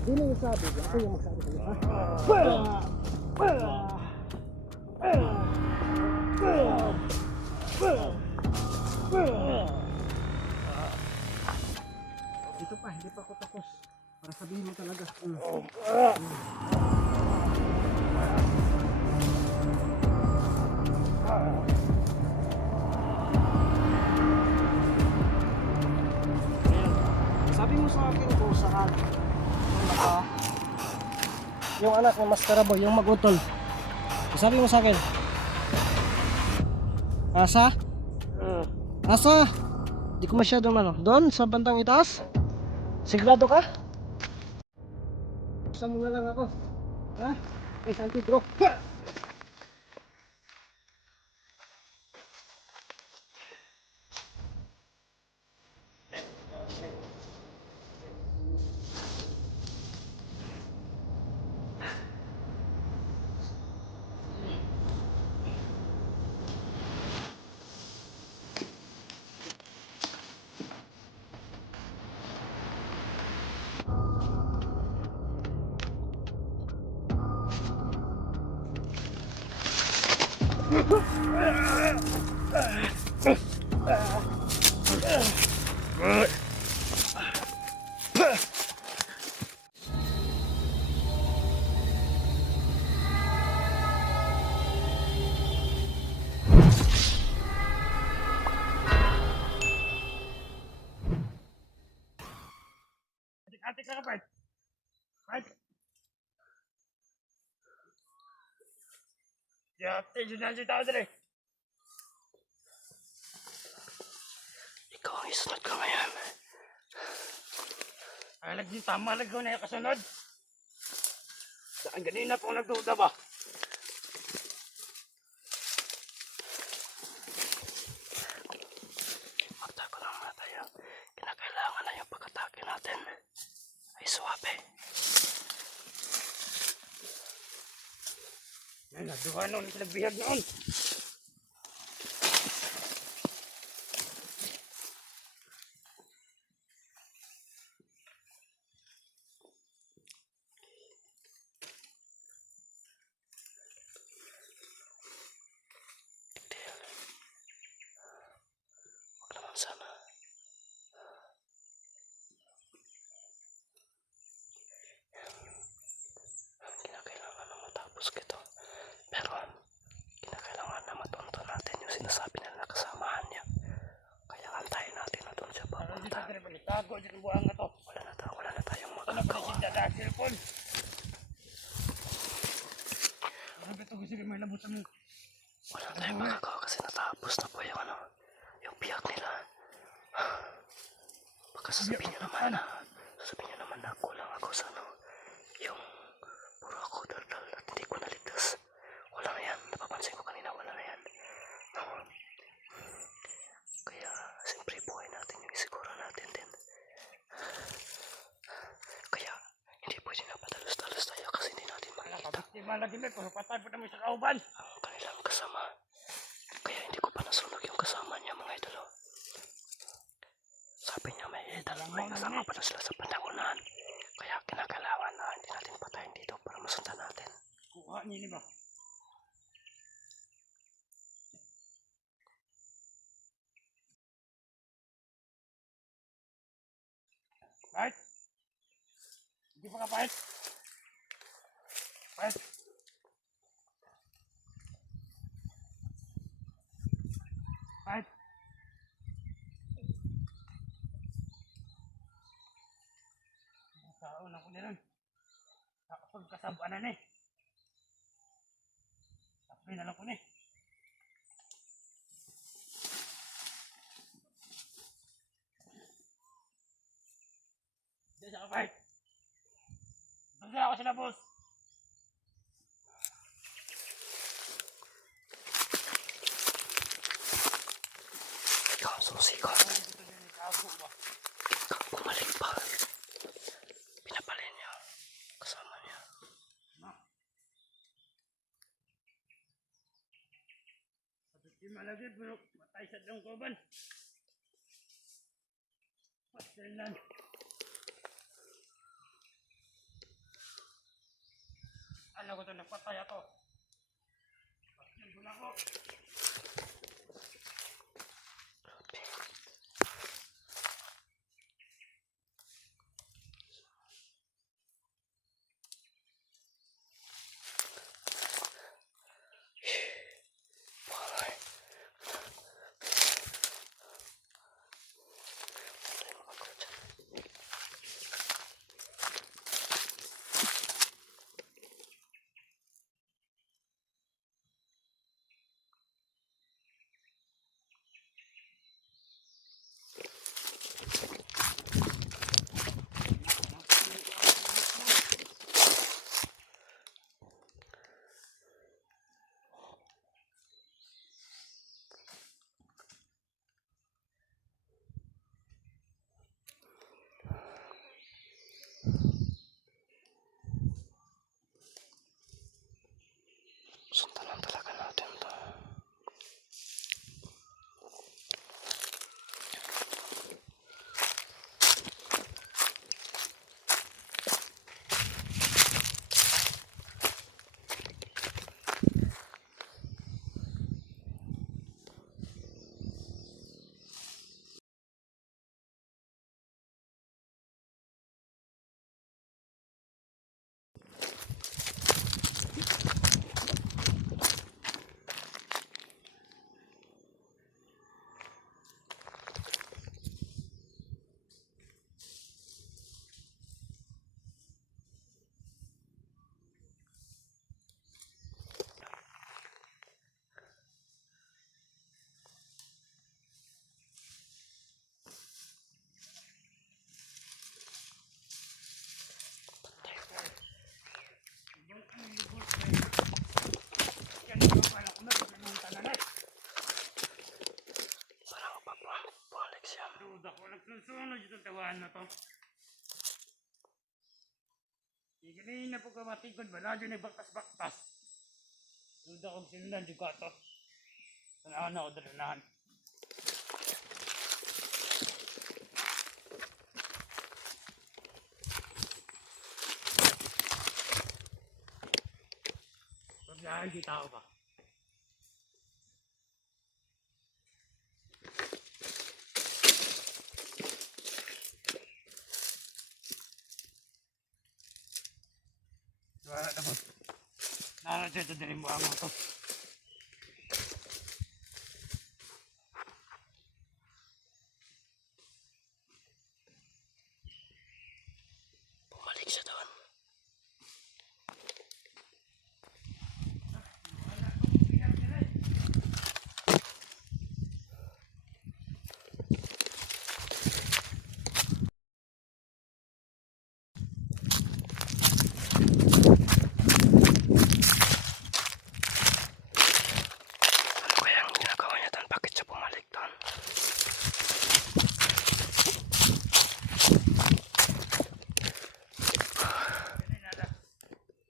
Hindi na yung sabi. Ako yung magsabi sa'yo, ha? Dito pa, hindi pa ako tapos. Para sabihin mo talaga. Sabi mo sa akin kung saan yung anak ng Maskara Boy, yung magutol. Sabi mo sa akin, asa? Asa? Di ko masyadong ano. Doon sa bandang itaas? Sigurado ka? Buksan mo na lang ako. Ha? Kay San Pedro. Ate ka kapag. Right? Ya, yun na si tao dali. Ikaw ang isunod ko ngayon. Ay, lagi tama lang ko na yung kasunod. Saan ganina po nagduda ba? Magtago lang muna tayo. Kinakailangan na yung pagkatake natin ay suwabe. Ay, naduha noon, nagbihag noon. Huwag naman sana. Kinakailangan na matapos ito. Pero kinakailangan na matunto natin yung sinasabi nila na kasamahan niya. Kaya antayin natin na doon siya Ano dito papunta. tayo palitago dito buhang na to. Wala na tayong Ito na pala magagawa. si Dada Silpon. Ano ba ito gusto ko may labot sa mga. Wala na tayong magagawa kasi natapos na po yung ano, yung biyak nila. Baka sasabihin nyo naman na kulang ako sa ano, yung puro ako daldal at hindi ko naligtas. Wala na yan, napapansin ko kanina, wala na yan. No. Kaya siyempre buhay natin yung isiguro natin din. Kaya hindi pwede na padalos-dalos tayo kasi hindi natin makikita Kabistima lagi may puro patay po naman sa kauban. ang kanilang kasama. Kaya hindi ko pa nasunog yung kasama niya mga idolo. Sabi niya may kasama pa na sila sa panangunan. Kaya kinakailangan na hindi natin patayin dito para masundan natin. Kuha niyo ba? Right? Hindi pa kapait? Right? Right? Taon ako nilang. Nakapagkasabanan eh. Tapos na lang ko ni. Diyan siya kapait. Doon ako sila boss. Ikaw ang susikot. Bumalik pa. Pinapalin niya. Kasama niya. Di malagi pero matay sa dong koban. Pastilan. na ko ito, nagpatay ako. Nandun ako. Buhay. Sundan lang talaga natin to. Parang bumalik siya. Duda ko, nagsunod yung tawaan na to. Hindi na po ka matigod ba? Nadyo na baktas-baktas. Duda kong sinundan yung kato. Tanahan ako dalanahan. Paglahan di tao ba? Wala na po. Nakakasya ito din mo ang ito. Bumalik siya doon. Ano kaya ang ginagawa niya doon? Bakit siya bumalik doon?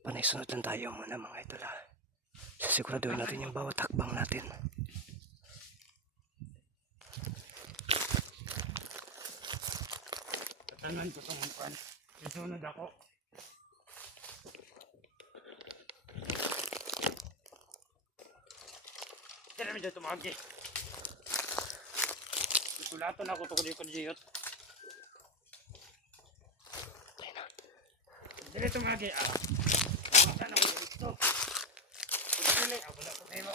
Panay sunod lang tayo muna mga idol ha. Sisiguraduhin natin yung bawat hakbang natin. Tatanan ko itong pan. Isunod ako. Hindi namin dyan tumagi. Isulatan ako ito ko diyot. Ayun na. Hindi tumagi. Saan ako dito? Pagkili, wala ko kayo.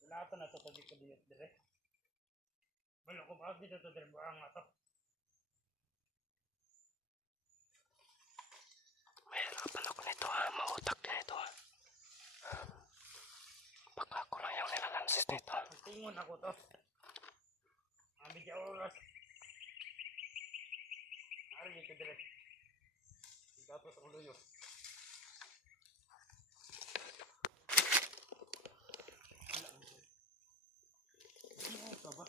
Isulatan na ito ko diyot dire. Wala ko ba dito ito dire buang ito. Mahirapan ako nito ha. Mautak din ito ha. Baka ako lang yung nilalansis nito. Tingon ako to. Ambil ka oras. Hari ito dire. Tapos ang luyo. Ano ka ba?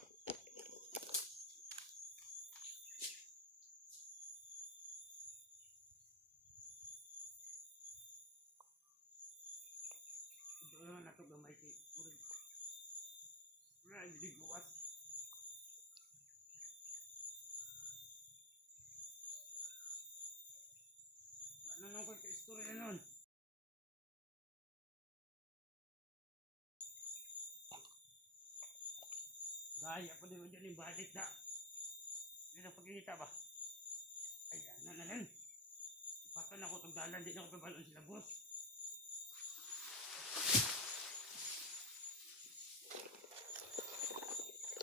Ito na ito gamay si Wala, hindi buwas. Bahaya pa din mo dyan yung balik na. Hindi na pagkikita ba? Ay, ano na lang. Patan ako itong dalan, di na ako pabalon sila, boss.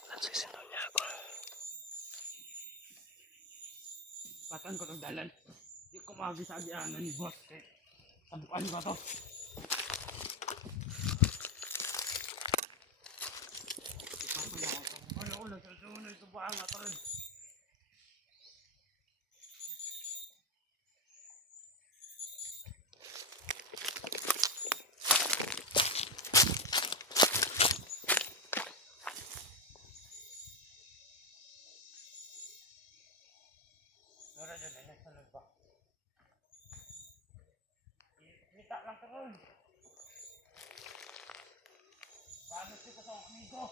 Nagsisigaw niya ako. Patan ko itong dalan. Di ko makagisa agianan ni boss. Eh, tabuan ko to. Ano, nagsasunod ko ba ang atron? Nora dyan, ay nagsunod ba? Kita lang karon. Paano siya sa akong amigo?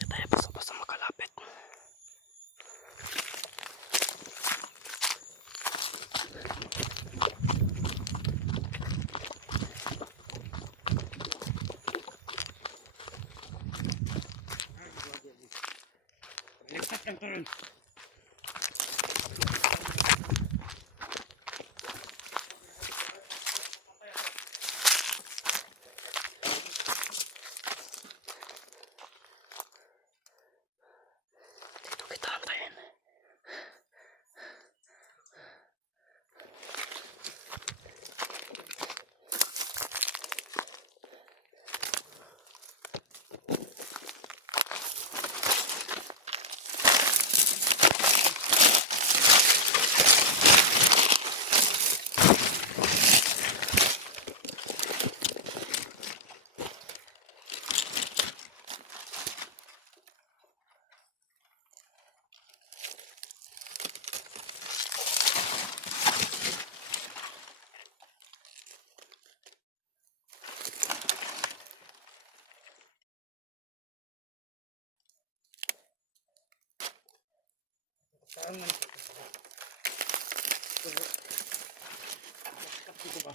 Di tayo basta-basta makalapit. Ligtas kang karon. Dito kita antayin. Saan man? Kapi ko ba?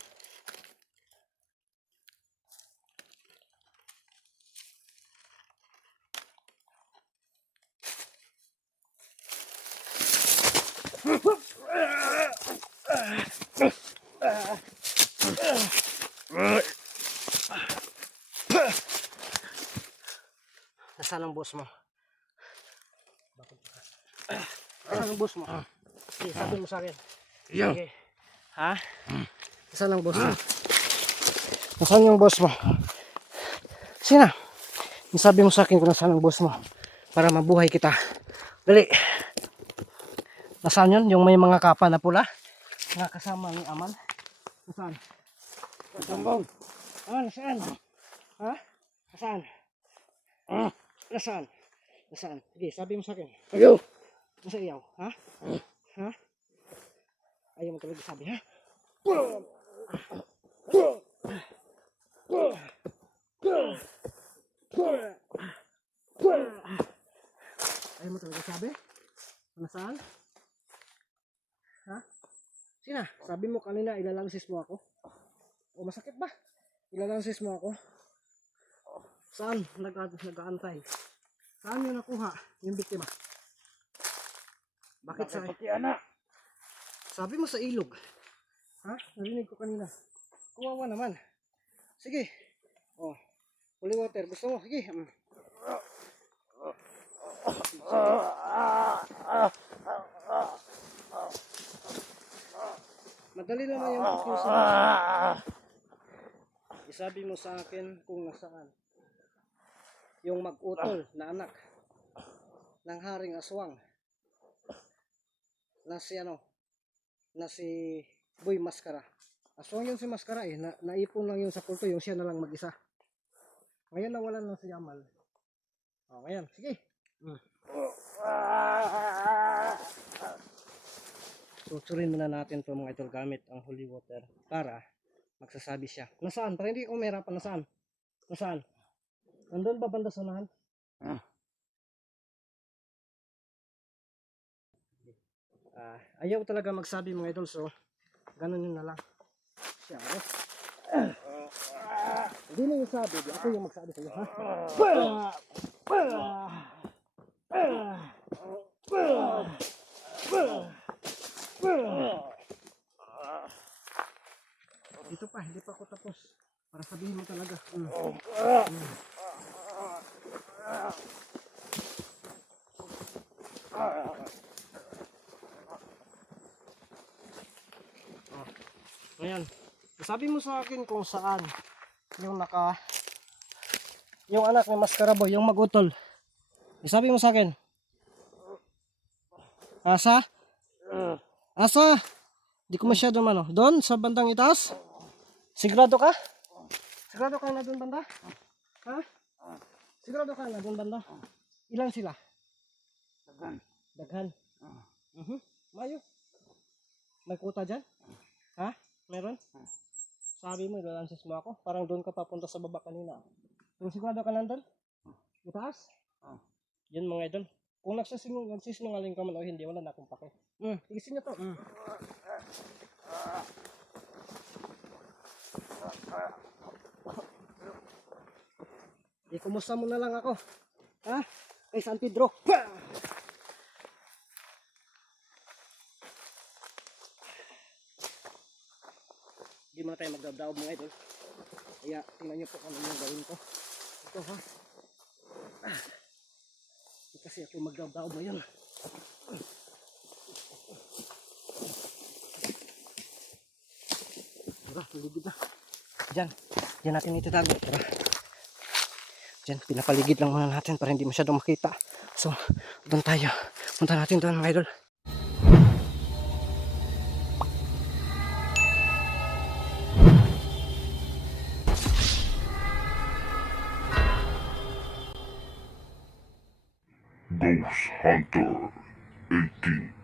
Nasaan ang boss mo? Nasaan ang boss mo? Sige, sabi mo sa akin. Iyo. Sige. Ha? Nasaan ang boss mo? Nasaan yung boss mo? Sina? Sabi mo sa akin kung nasaan ang boss mo para mabuhay kita. Dali. Nasaan yun? Yung may mga kapa na pula na kasama ni Aman? Nasaan? Sambong. Ah, nasaan? Ha? Nasaan? Nasaan? Nasaan? Sige, sabi mo sa akin. Iyo. Nasa iyaw? Ha? Ha? Ayaw mo talaga sabi, ha? Ayaw mo talaga sabi? Nasaan? Ha? Sina? Sabi mo kanina ilalansis mo ako? O masakit ba? Ilalansis mo ako? Saan? Nag-aantay. Saan yun nakuha? Yung biktima? Bakit sa... Pati anak. Sabi mo sa ilog. Ha? Narinig ko kanina. Kuwawa naman. Sige. Oh. Holy water. Gusto mo? Sige. Madali naman yung accusing mo. Isabi mo sa akin kung nasaan. Yung mag-utol na anak ng Haring Aswang. Na si ano? Na si Boy Maskara. Aswang yun si Maskara eh. Naipon lang yun sa kulto. Yung siya na lang mag-isa. Ngayon nawalan lang si Yamal. O, ngayon. Sige. Susurin muna natin to mga idol gamit ang holy water para magsasabi siya. Nasaan? Para hindi ko mahirapan. Nasaan? Nasaan? Nandun ba banda sa unahan? Ayaw talaga magsabi mga idol, so ganun yun na lang. Siya, hindi na yung sabi, di ako yung magsabi sa'yo, ha? Dito pa, hindi pa ako tapos. Para sabihin mo talaga. Ayan. Sabi mo sa akin kung saan yung yung anak ni Mascaraboy, yung magutol. Sabi mo sa akin. Asa? Asa? Di ko masyado doon sa bandang itaas? Sigurado ka? Sigurado ka na doon banda? Ha? Sigurado ka na doon banda? Ilan sila? Dagan. Daghan. Mayo. May kuta dyan? Ha? Meron? Sabi mo, ilalansis mo ako. Parang doon ka papunta sa baba kanina. Kung sigurado ka nandun? Itaas? Yun mga idol. Kung nagsisinungaling ka man o hindi, wala na akong pake. Tigisin nyo to. Kumusta mo na lang ako. Ha? Kay San Pedro. Hindi muna tayo magdadaob mga idol. Kaya tingnan nyo po kung ano yung gawin ko. Ito ha. Kasi ako magdaob ngayon. Tara, paligid na. Diyan natin itatago. Tara. Diyan, pinapaligid lang muna natin para hindi masyadong makita. So, doon tayo. Punta natin doon mga idol. Ghost Hunter 18